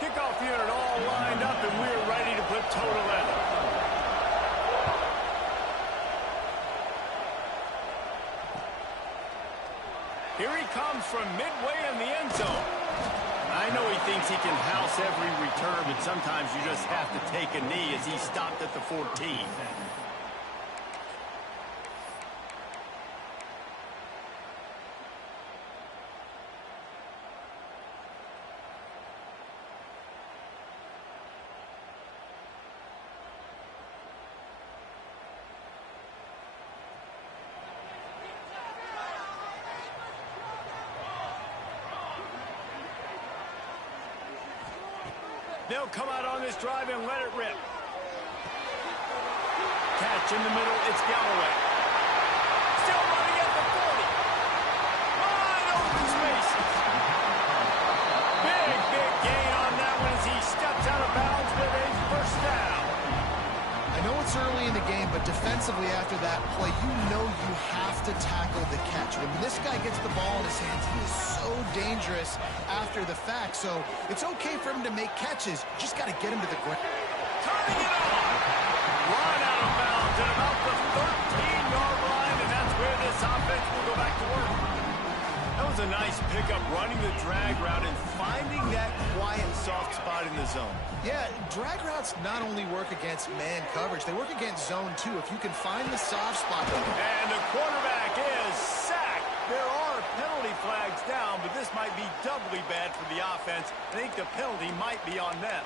Kickoff unit all lined up, and we're ready to put total level. Here he comes from midway in the end zone. I know he thinks he can house every return, but sometimes you just have to take a knee as he stopped at the 14. They'll come out on this drive and let it rip. Catch in the middle, it's Galloway. Still running at the 40. Wide open spaces. Big gain on that one as he steps out of bounds with a first down. I know it's early in the game, but defensively after that play, you know you have to tackle the catch. When this guy gets the ball in his hands, he is so dangerous after the fact. So it's okay for him to make catches. Just got to get him to the ground. Turning it on. Run out of bounds at about the 13-yard line, and that's where this offense will go back to work. That was a nice pickup, running the drag route and finding that quiet, soft spot in the zone. Yeah, drag routes not only work against man coverage, they work against zone too. If you can find the soft spot. And the quarterback is sacked. There are penalty flags down, but this might be doubly bad for the offense. I think the penalty might be on them.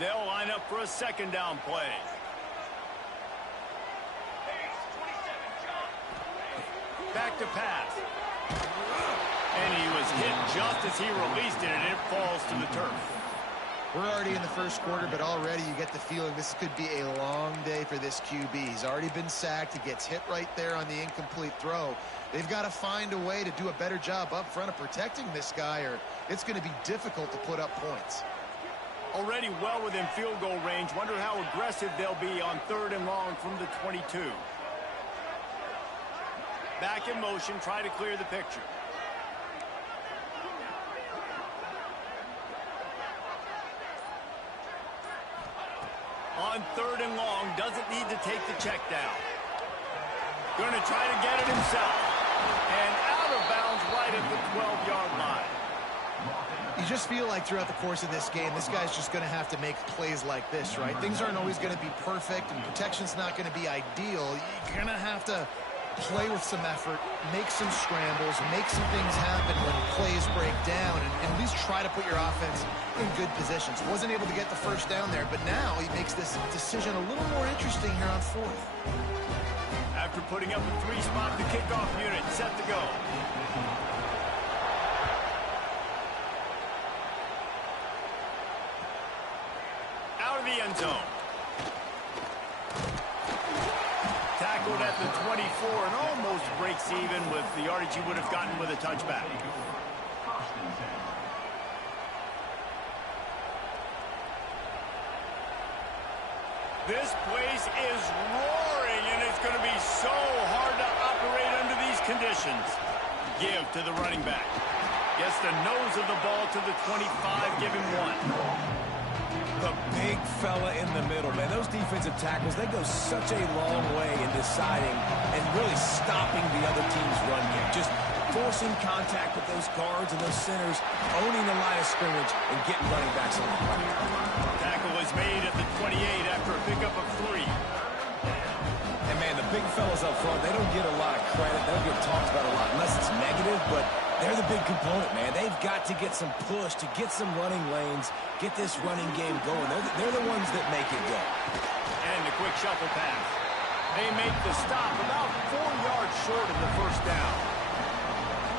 They'll line up for a second down play. Back to pass. And he was hit just as he released it, and it falls to the turf. We're already in the first quarter, but already you get the feeling this could be a long day for this QB. He's already been sacked. He gets hit right there on the incomplete throw. They've got to find a way to do a better job up front of protecting this guy, or it's going to be difficult to put up points. Already well within field goal range. Wonder how aggressive they'll be on 3rd and long from the 22. Back in motion, try to clear the picture. On 3rd and long, doesn't need to take the check down. Going to try to get it himself. And out of bounds right at the 12-yard line. You just feel like throughout the course of this game, this guy's just going to have to make plays like this, right? Things aren't always going to be perfect, and protection's not going to be ideal. You're going to have to play with some effort, make some scrambles, make some things happen when plays break down, and at least try to put your offense in good positions. Wasn't able to get the first down there, but now he makes this decision a little more interesting here on 4th. After putting up a 3-spot, the kickoff unit set to go. Out of the end zone. Tackled at the 24 and almost breaks even with the yardage he would have gotten with a touchback. This place is roaring, and it's going to be so hard to operate under these conditions. Give to the running back. Gets the nose of the ball to the 25, give him 1. The big fella in the middle, man. Those defensive tackles, they go such a long way in deciding and really stopping the other team's run game. Just forcing contact with those guards and those centers, owning the line of scrimmage, and getting running backs on the play. Tackle is made at the 28 after a pickup of 3. And, man, the big fellas up front, they don't get a lot of credit. They don't get talked about a lot unless it's negative, but they're the big component, man. They've got to get some push to get some running lanes, get this running game going. They're the ones that make it go. And the quick shuffle pass. They make the stop about 4 yards short of the first down.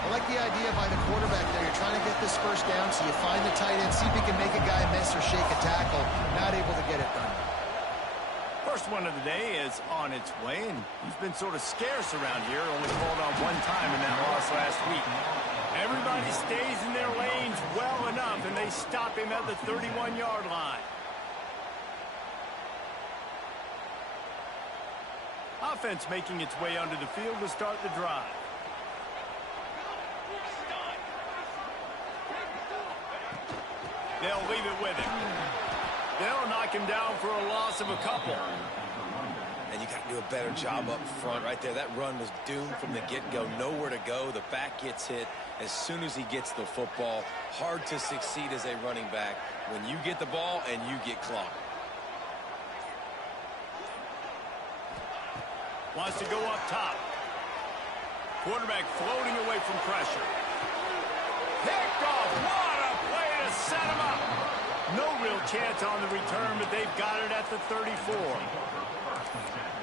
I like the idea by the quarterback there. You're trying to get this first down, so you find the tight end, see if he can make a guy miss or shake a tackle. Not able to get it done. First one of the day is on its way, and he's been sort of scarce around here, only called on 1 time in that loss last week. Everybody stays in their lanes well enough, and they stop him at the 31-yard line. Offense making its way onto the field to start the drive. They'll leave it with him. They'll knock him down for a loss of a couple. And you got to do a better job up front right there. That run was doomed from the get-go. Nowhere to go. The back gets hit as soon as he gets the football. Hard to succeed as a running back when you get the ball and you get clocked. Wants to go up top. Quarterback floating away from pressure. Picked off. What a play to set him up. No real chance on the return, but they've got it at the 34.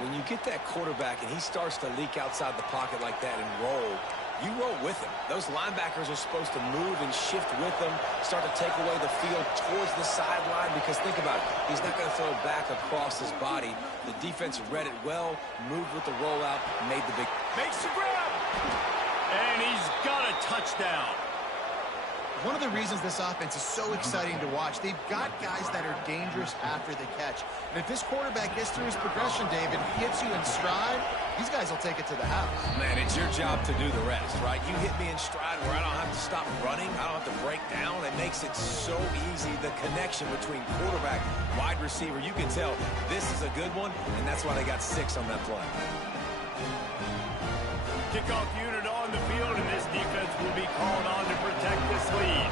When you get that quarterback and he starts to leak outside the pocket like that and roll, you roll with him. Those linebackers are supposed to move and shift with him, start to take away the field towards the sideline, because think about it, he's not going to throw it back across his body. The defense read it well, moved with the rollout, made the big... Makes the grab! And he's got a touchdown. One of the reasons this offense is so exciting to watch, they've got guys that are dangerous after the catch. And if this quarterback gets through his progression, David, hits you in stride, these guys will take it to the house. Man, it's your job to do the rest, right? You hit me in stride where I don't have to stop running, I don't have to break down. It makes it so easy, the connection between quarterback, wide receiver. You can tell this is a good one, and that's why they got 6 on that play. Kickoff unit on the field, and this defense will be called on to protect this lead.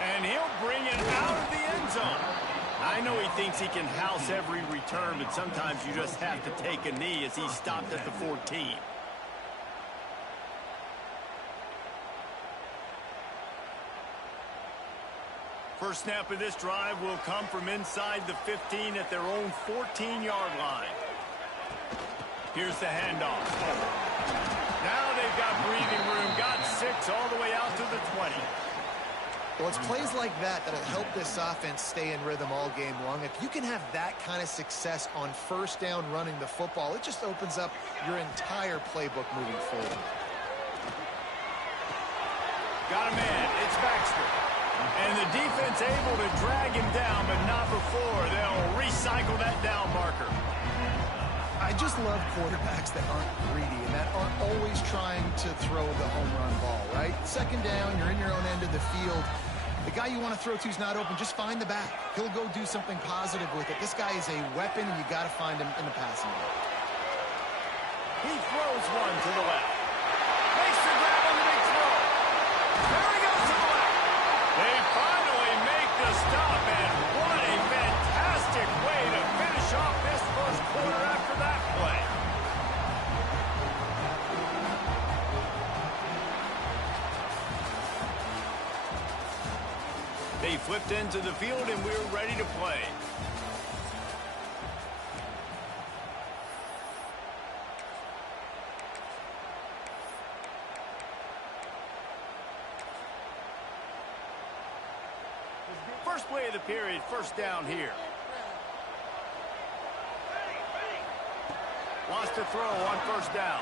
And he'll bring it out of the end zone. I know he thinks he can house every return, but sometimes you just have to take a knee as he stopped at the 14. First snap of this drive will come from inside the 15 at their own 14-yard line. Here's the handoff. Now they've got breathing room, got 6 all the way out to the 20. Well, it's plays like that that'll help this offense stay in rhythm all game long. If you can have that kind of success on first down running the football, it just opens up your entire playbook moving forward. Got a man. It's Baxter. And the defense able to drag him down, but not before they'll recycle that down marker. I just love quarterbacks that aren't greedy and that aren't always trying to throw the home run ball, right? Second down, you're in your own end of the field. The guy you want to throw to is not open. Just find the back. He'll go do something positive with it. This guy is a weapon, and you got to find him in the passing game. He throws one to the left. Makes the grab on the big throw. There he goes to the left. They finally make the stop, and what a fantastic way to finish off this first quarter after that play. They flipped into the field, and we're ready to play. First play of the period, first down here. Wants to throw on first down.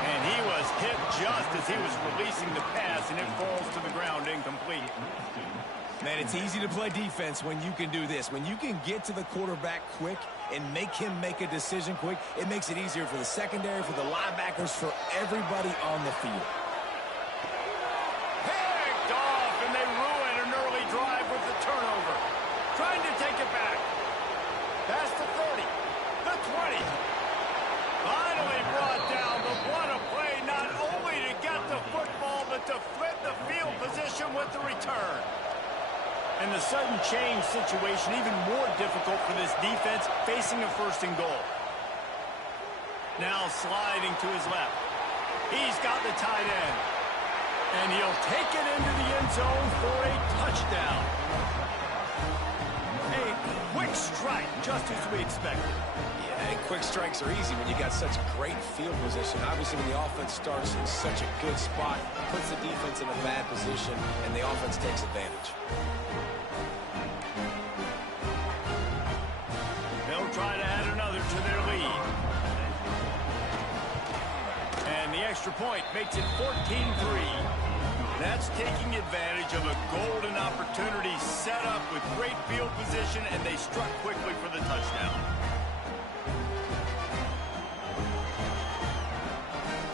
And he was hit just as he was releasing the pass, and it falls to the ground incomplete. Man, it's easy to play defense when you can do this. When you can get to the quarterback quick and make him make a decision quick, it makes it easier for the secondary, for the linebackers, for everybody on the field. Picked off, and they ruin an early drive with the turnover. Trying to take it back. Past the 30, the 20. Finally brought down, but what a play, not only to get the football, but to flip the field position with the return. And the sudden change situation even more difficult for this defense facing a first and goal. Now sliding to his left. He's got the tight end. And he'll take it into the end zone for a touchdown. A quick strike, just as we expected. Yeah, and quick strikes are easy when you got such great field position. Obviously, when the offense starts in such a good spot, puts the defense in a bad position, and the offense takes advantage. They'll try to add another to their lead. And the extra point makes it 14-3. That's taking advantage of a golden opportunity set up with great field position, and they struck quickly for the touchdown.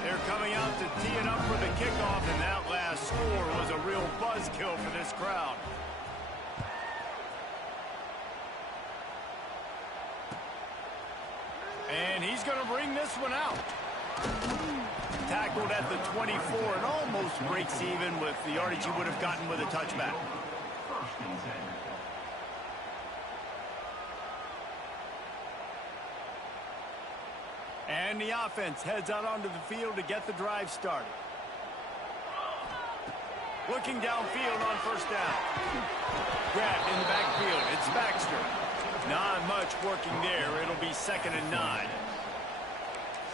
They're coming out to tee it up for the kickoff, and that last score was a real buzzkill for this crowd. And he's going to bring this one out. Tackled at the 24 and almost breaks even with the yardage he would have gotten with a touchback. And the offense heads out onto the field to get the drive started. Looking downfield on first down. Grabbed in the backfield. It's Baxter. Not much working there. It'll be 2nd and 9.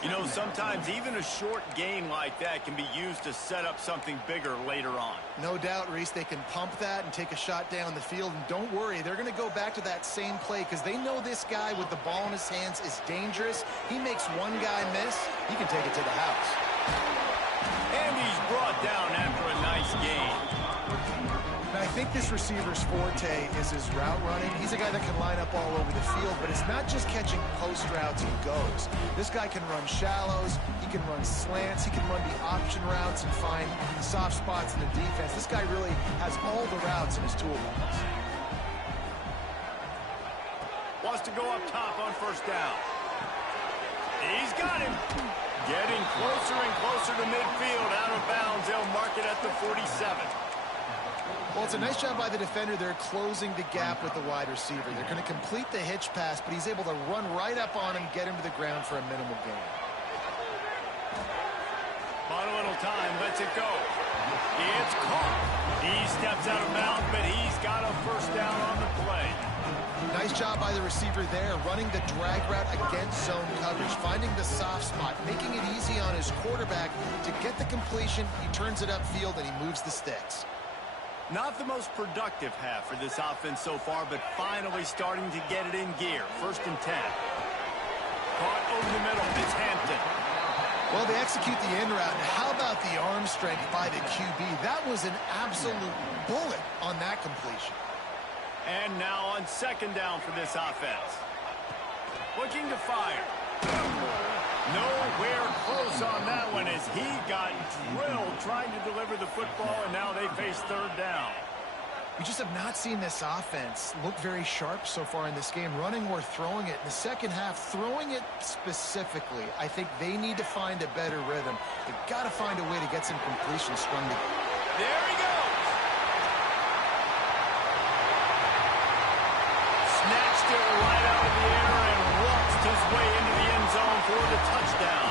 You know, sometimes even a short gain like that can be used to set up something bigger later on. No doubt, Reese, they can pump that and take a shot down the field. And don't worry, they're going to go back to that same play because they know this guy with the ball in his hands is dangerous. He makes one guy miss, he can take it to the house. And he's brought down after a nice gain. Now, I think this receiver's forte is his route running. He's a guy that can line up all over the field, but it's not just catching post routes and goes. This guy can run shallows, he can run slants, he can run the option routes and find soft spots in the defense. This guy really has all the routes in his toolbox. Wants to go up top on first down. He's got him. Getting closer and closer to midfield, out of bounds. They'll mark it at the 47. Well, it's a nice job by the defender. They're closing the gap with the wide receiver. They're going to complete the hitch pass, but he's able to run right up on him, get him to the ground for a minimal gain. On a little time, lets it go. It's caught. He steps out of bounds, but he's got a first down on the play. Nice job by the receiver there, running the drag route against zone coverage, finding the soft spot, making it easy on his quarterback to get the completion. He turns it upfield, and he moves the sticks. Not the most productive half for this offense so far, but finally starting to get it in gear. 1st and 10. Caught over the middle. It's Hampton. Well, they execute the in route. And how about the arm strength by the QB? That was an absolute bullet on that completion. And now on 2nd down for this offense. Looking to fire. Nowhere close on that one as he got drilled trying to deliver the football, and now they face 3rd down. We just have not seen this offense look very sharp so far in this game, running or throwing it. In the second half, throwing it specifically, I think they need to find a better rhythm. They've got to find a way to get some completion strung together. There he goes. Snatched it right out of the air and waltzed his way into the end zone for the touchdown.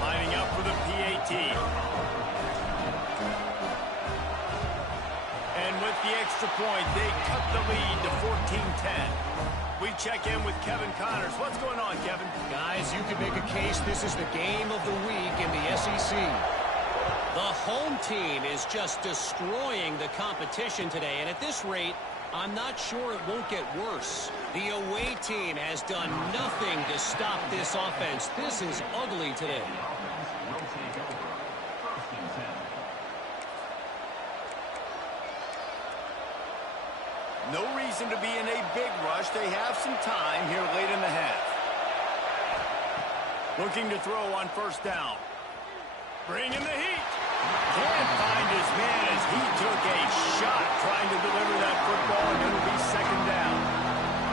Lining up for the PAT. And with the extra point, they cut the lead to 14-10. We check in with Kevin Connors. What's going on, Kevin? Guys, you can make a case this is the game of the week in the SEC. The home team is just destroying the competition today, and at this rate, I'm not sure it won't get worse. The away team has done nothing to stop this offense. This is ugly today. No reason to be in a big rush. They have some time here late in the half. Looking to throw on first down. Bringing the heat. Can't find his man as he took a shot trying to deliver that football, and it'll be 2nd down.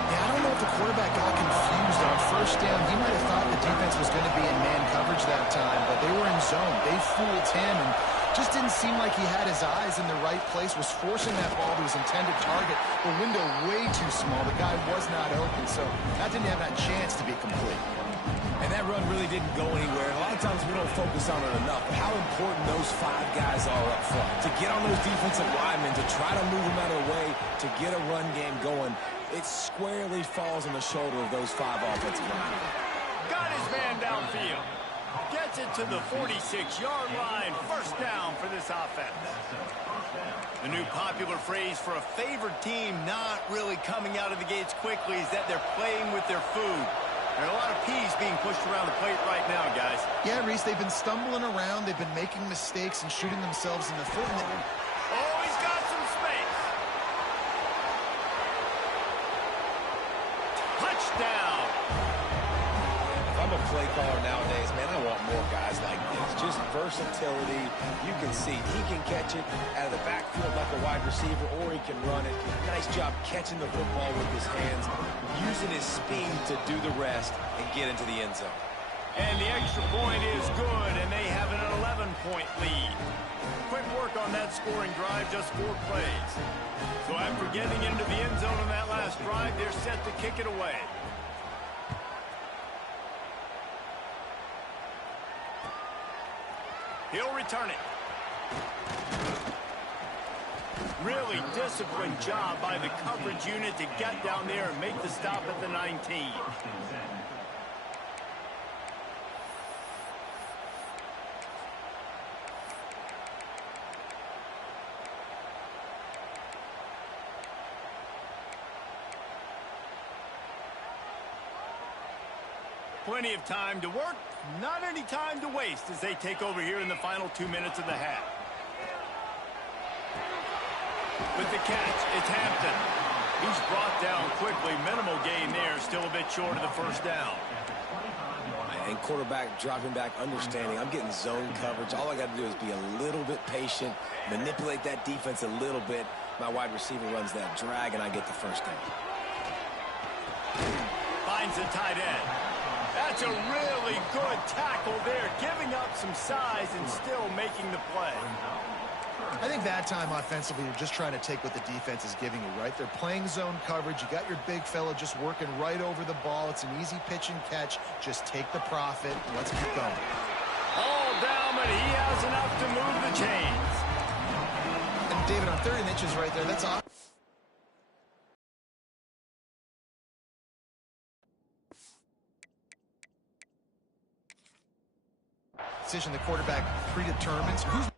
Yeah, I don't know if the quarterback got confused on first down. He might have thought the defense was going to be in man coverage that time, but they were in zone. They fooled him and just didn't seem like he had his eyes in the right place, was forcing that ball to his intended target. The window way too small. The guy was not open, so that didn't have that chance to be complete. And that run really didn't go anywhere. And a lot of times we don't focus on it enough, but how important those 5 guys are up front. To get on those defensive linemen, to try to move them out of the way, to get a run game going, it squarely falls on the shoulder of those 5 offensive linemen. Got his man downfield. Gets it to the 46-yard line. First down for this offense. The new popular phrase for a favored team not really coming out of the gates quickly is that they're playing with their food. There are a lot of peas being pushed around the plate right now, guys. Yeah, Reese, they've been stumbling around. They've been making mistakes and shooting themselves in the foot. Oh, he's got some space. Touchdown. If I'm a play caller nowadays, man, I want more guys like this. Just versatility. You can see he can catch it out of the backfield like a wide receiver, or he can run it. Nice job catching the football with his hands, using his speed to do the rest and get into the end zone. And the extra point is good, and they have an 11-point lead. Quick work on that scoring drive, just 4 plays. So after getting into the end zone on that last drive, they're set to kick it away. He'll return it. Really disciplined job by the coverage unit to get down there and make the stop at the 19. Plenty of time to work, not any time to waste as they take over here in the final 2 minutes of the half. With the catch, it's Hampton. He's brought down quickly. Minimal gain there, still a bit short of the first down. And quarterback dropping back, understanding I'm getting zone coverage. All I got to do is be a little bit patient, manipulate that defense a little bit. My wide receiver runs that drag, and I get the first down. Finds the tight end. That's a really good tackle there, giving up some size and still making the play. I think that time offensively, you're just trying to take what the defense is giving you, right? They're playing zone coverage. You got your big fella just working right over the ball. It's an easy pitch and catch. Just take the profit. Let's keep going. All down, but he has enough to move the chains. And David, on 3rd and inches right there, that's off. Decision the quarterback predetermines. Who's